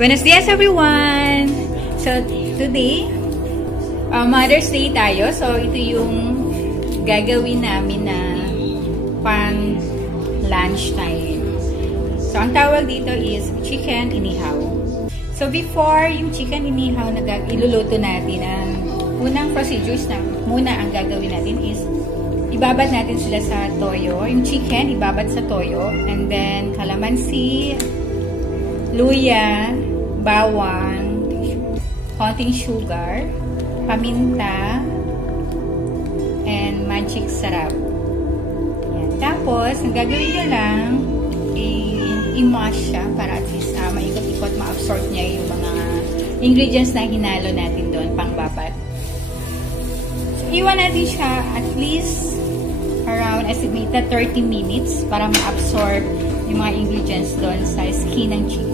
Buenos dias everyone! So today, Mother's Day tayo. So ito yung gagawin namin na pang lunch time. So ang tawag dito is chicken inihaw. So before yung chicken inihaw na iluluto natin, ang unang procedures na muna ang gagawin natin is ibabad natin sila sa toyo. Yung chicken ibabad sa toyo, and then kalamansi, luya, bawang, konting sugar, paminta, and magic sarap. Yan. Tapos, ang gagawin nyo lang, i-mash siya para at least maikot-ikot, ma-absorb niya yung mga ingredients na hinalo natin doon, pang-babat. So, iwan natin siya at least around estimated 30 minutes para ma-absorb yung mga ingredients doon sa skin ng chicken.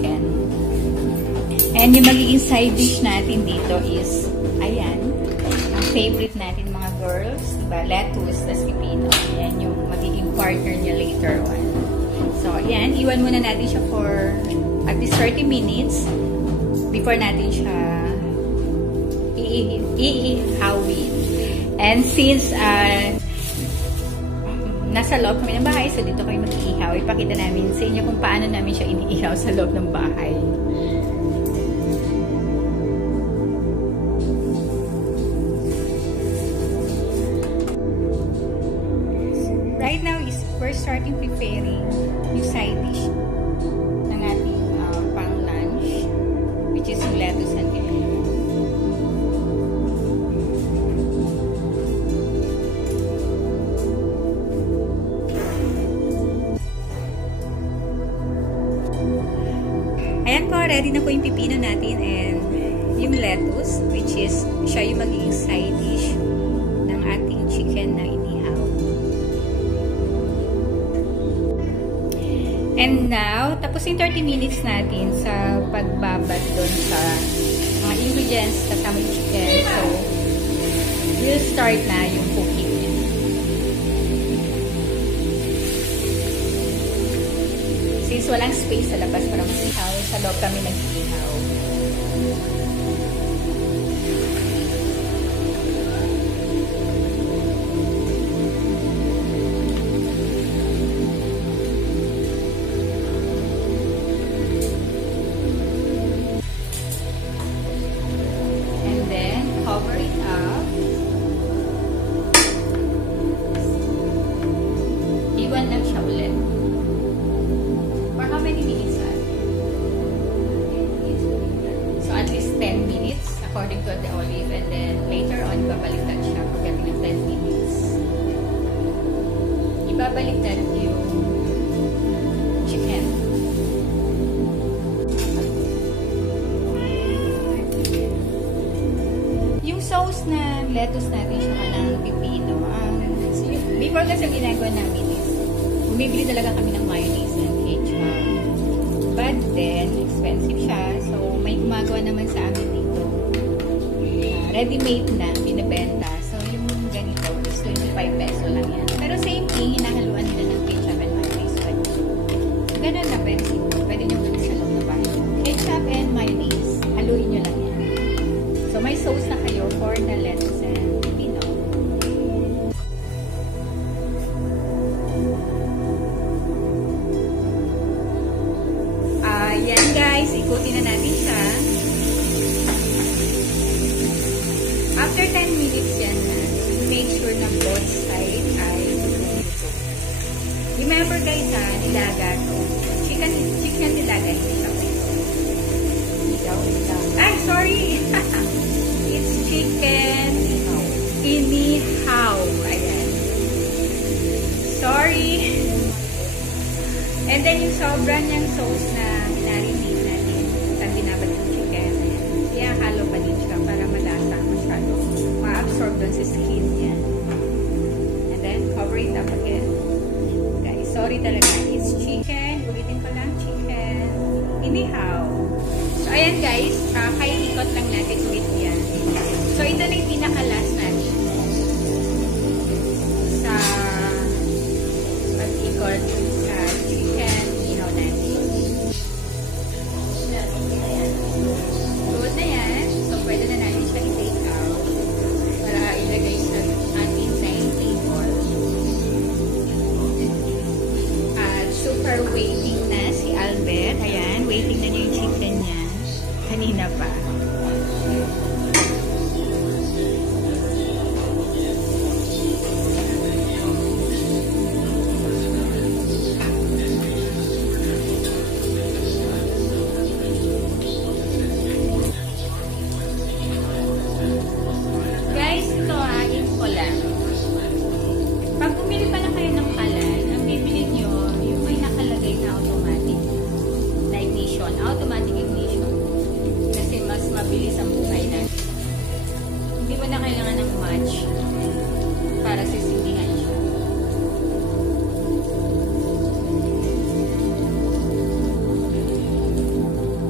And yung magiging side dish natin dito is, ayan, ang favorite natin mga girls, diba? Lettuce, tas pipino. Ayan yung magiging partner niya later on. So, ayan, iwan muna natin siya for at least 30 minutes before natin siya iihawin. And since nasa loob kami ng bahay, so dito kami mag-iihaw, ipakita namin sa inyo kung paano namin siya iniihaw sa loob ng bahay. Right now is we're starting preparing yung side dish ng ating pang lunch, which is yung lettuce and pipino. Ayan po, ready na po yung pipino natin and yung lettuce, which is siya yung magiging side dish ng ating chicken na inihaw. And now, tapos yung 30 minutes natin sa pagbabad doon sa mga ingredients kasama yung chicken. So, we'll start na yung cooking niya. Since walang space sa labas para mag-ihaw, sa loob kami nag-ihaw. Cover it up. Iwan lang siya ulit. For how many minutes? So at least 10 minutes according to the olive, and then later on ibabaliktad siya pagdating ng 10 minutes. Ibabaliktad yung chicken. Sauce na lettuce natin siya ng pipino. So before kasi ginagawa namin is bumibili talaga kami ng mayonnaise and ketchup. But then, expensive siya. So may gumagawa naman sa amin dito. Ready-made na, binibenta. So yung ganito is 25 peso lang yan. Pero same thing, hinahaluan nila ng ketchup and mayonnaise. So ganun na, pero pwede nyo ganun sa loob na bahay. Ketchup and mayonnaise. Haluin nyo lang yan. So, may sauce na kayo for the lettuce and pipino. Yan guys, ikutin na natin siya. After 10 minutes yan na, make sure na both side ay luto. Remember guys nilaga to. Chicken nilaga, hindi siya ito. Ay, sorry! It's chicken inihaw. Ayan. Sorry. And then yung sobra niyang sauce na minarinate natin sa binabad ng chicken. Ayan. Kaya halo pa din siya para malasa masyado. Ma-absorb doon sa skin niya. And then cover it up again. Guys, sorry talaga. It's chicken. Ulitin ko lang, chicken inihaw. So, ayan guys, kaiikot lang natin ulit yan. So, ito na yung pinaka-last natin sa pag-ikot sa chicken inihaw natin. Ayan. kanina pa. Automatic ignition. Kasi mas mabilis ang buhay natin. Hindi mo na kailangan ng match para sisindihan siya.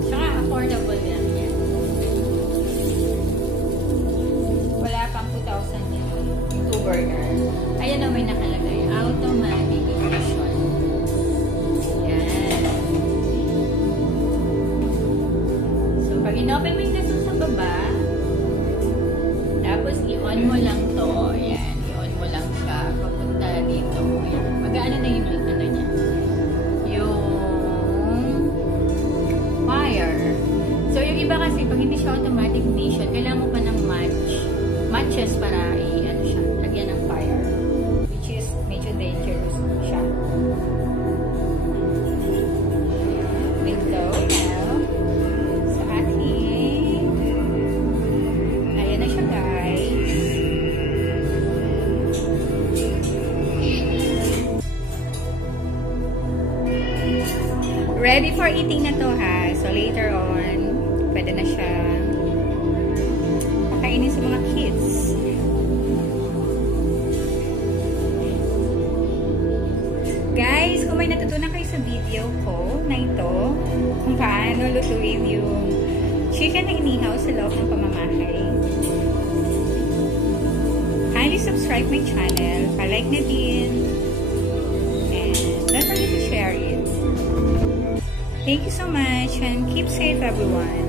Saka affordable lang yan. Wala pang 2,000 yun. 2 burner. Ayan na may nakalagay. Automatic ignition. Pag in-open mo yung gasol sa baba, tapos i-on mo lang to. Ayan, i-on mo lang siya. Papunta dito. Ayan. Mag-ano na yung ano niya. Yung fire. So, yung iba kasi, pag hindi siya automatic ignition, kailangan mo pa ng matches para i-ano siya. Lagyan ng fire. Which is medyo dangerous siya. Window. Ready for eating na to ha. So later on, pwede na siya pakainin sa mga kids. Guys, kung may natutunan kayo sa video ko na ito, kung paano lutuin yung chicken na inihaw sa loob ng pamamahay, kindly subscribe my channel, pa-like na din, and don't forget to share it. Thank you so much and keep safe everyone.